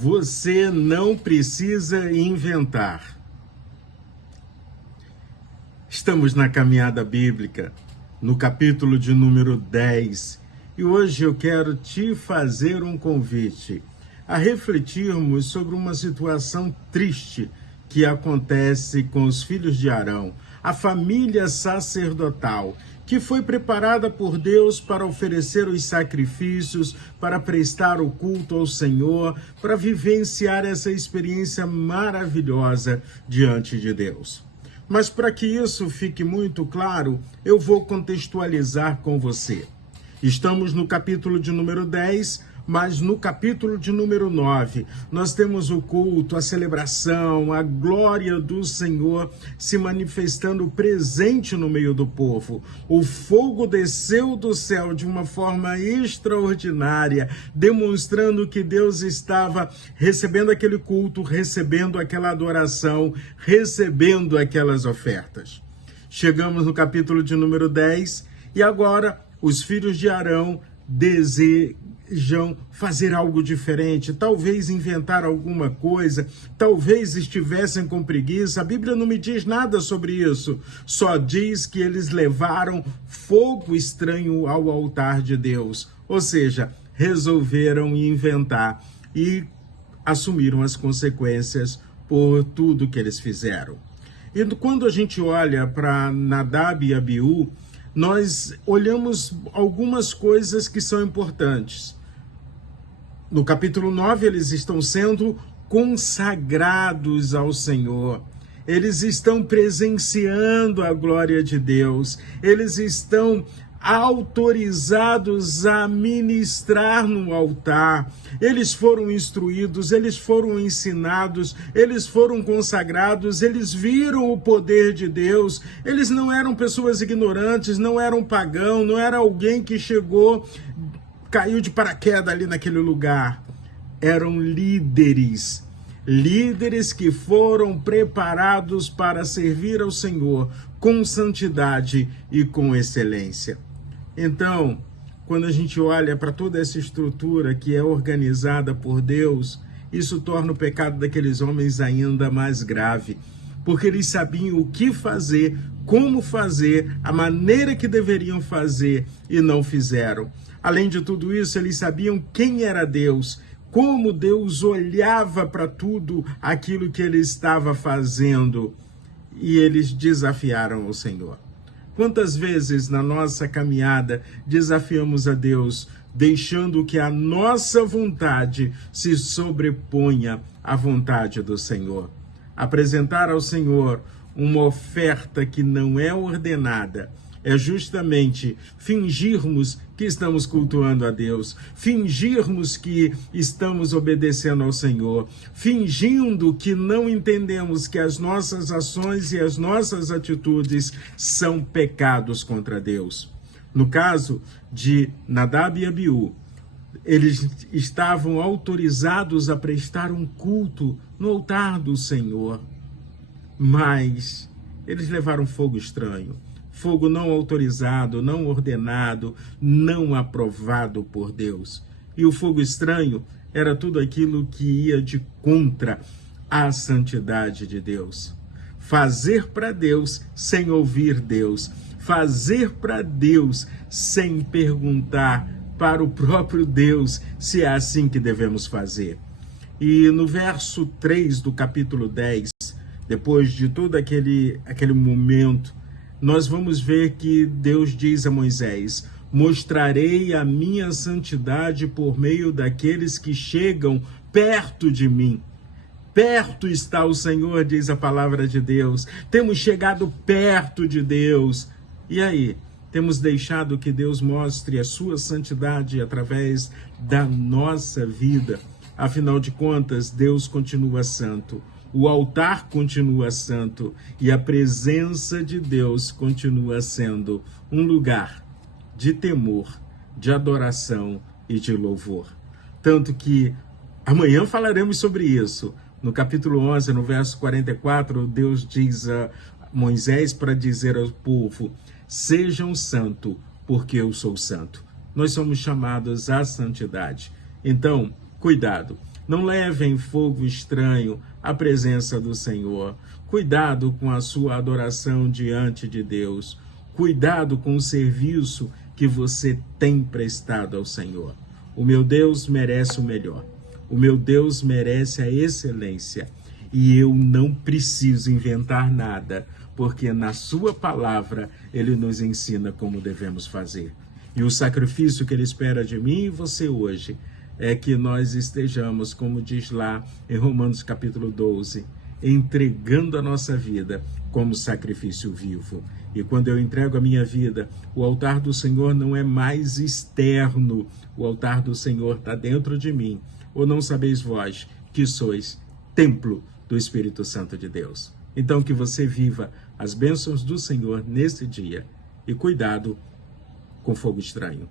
Você não precisa inventar. Estamos na caminhada bíblica, no capítulo de número 10, e hoje eu quero te fazer um convite a refletirmos sobre uma situação triste que acontece com os filhos de Arão, a família sacerdotal, que foi preparada por Deus para oferecer os sacrifícios, para prestar o culto ao Senhor, para vivenciar essa experiência maravilhosa diante de Deus. Mas para que isso fique muito claro, eu vou contextualizar com você. Estamos no capítulo de número 10, mas no capítulo de número 9, nós temos o culto, a celebração, a glória do Senhor se manifestando presente no meio do povo. O fogo desceu do céu de uma forma extraordinária, demonstrando que Deus estava recebendo aquele culto, recebendo aquela adoração, recebendo aquelas ofertas. Chegamos no capítulo de número 10 e agora os filhos de Arão desejam fazer algo diferente, talvez inventar alguma coisa, talvez estivessem com preguiça. A Bíblia não me diz nada sobre isso, só diz que eles levaram fogo estranho ao altar de Deus, ou seja, resolveram inventar e assumiram as consequências por tudo que eles fizeram. E quando a gente olha para Nadab e Abiú, nós olhamos algumas coisas que são importantes. No capítulo 9, eles estão sendo consagrados ao Senhor. Eles estão presenciando a glória de Deus. Eles estão autorizados a ministrar no altar. Eles foram instruídos, eles foram ensinados, eles foram consagrados, eles viram o poder de Deus. Eles não eram pessoas ignorantes, não eram pagão, não era alguém que chegou, caiu de paraquedas ali naquele lugar. Eram líderes que foram preparados para servir ao Senhor com santidade e com excelência. Então, quando a gente olha para toda essa estrutura que é organizada por Deus, isso torna o pecado daqueles homens ainda mais grave, porque eles sabiam o que fazer, como fazer, a maneira que deveriam fazer e não fizeram. Além de tudo isso, eles sabiam quem era Deus, como Deus olhava para tudo aquilo que ele estava fazendo, e eles desafiaram o Senhor. Quantas vezes na nossa caminhada desafiamos a Deus, deixando que a nossa vontade se sobreponha à vontade do Senhor? Apresentar ao Senhor uma oferta que não é ordenada é justamente fingirmos que estamos cultuando a Deus, fingirmos que estamos obedecendo ao Senhor, fingindo que não entendemos que as nossas ações e as nossas atitudes são pecados contra Deus. No caso de Nadab e Abiú, eles estavam autorizados a prestar um culto no altar do Senhor, mas eles levaram fogo estranho. Fogo não autorizado, não ordenado, não aprovado por Deus. E o fogo estranho era tudo aquilo que ia de contra a santidade de Deus. Fazer para Deus sem ouvir Deus. Fazer para Deus sem perguntar para o próprio Deus se é assim que devemos fazer. E no verso 3 do capítulo 10, depois de todo aquele momento, nós vamos ver que Deus diz a Moisés: mostrarei a minha santidade por meio daqueles que chegam perto de mim. Perto está o Senhor, diz a palavra de Deus. Temos chegado perto de Deus. E aí? Temos deixado que Deus mostre a sua santidade através da nossa vida. Afinal de contas, Deus continua santo. O altar continua santo e a presença de Deus continua sendo um lugar de temor, de adoração e de louvor. Tanto que amanhã falaremos sobre isso. No capítulo 11, no verso 44, Deus diz a Moisés para dizer ao povo: sejam santos, porque eu sou santo. Nós somos chamados à santidade. Então, cuidado. Não levem fogo estranho à presença do Senhor. Cuidado com a sua adoração diante de Deus. Cuidado com o serviço que você tem prestado ao Senhor. O meu Deus merece o melhor. O meu Deus merece a excelência. E eu não preciso inventar nada, porque na sua palavra ele nos ensina como devemos fazer. E o sacrifício que ele espera de mim e você hoje é que nós estejamos, como diz lá em Romanos capítulo 12, entregando a nossa vida como sacrifício vivo. E quando eu entrego a minha vida, o altar do Senhor não é mais externo, o altar do Senhor está dentro de mim. Ou não sabeis vós que sois templo do Espírito Santo de Deus? Então que você viva as bênçãos do Senhor nesse dia. E cuidado com fogo estranho.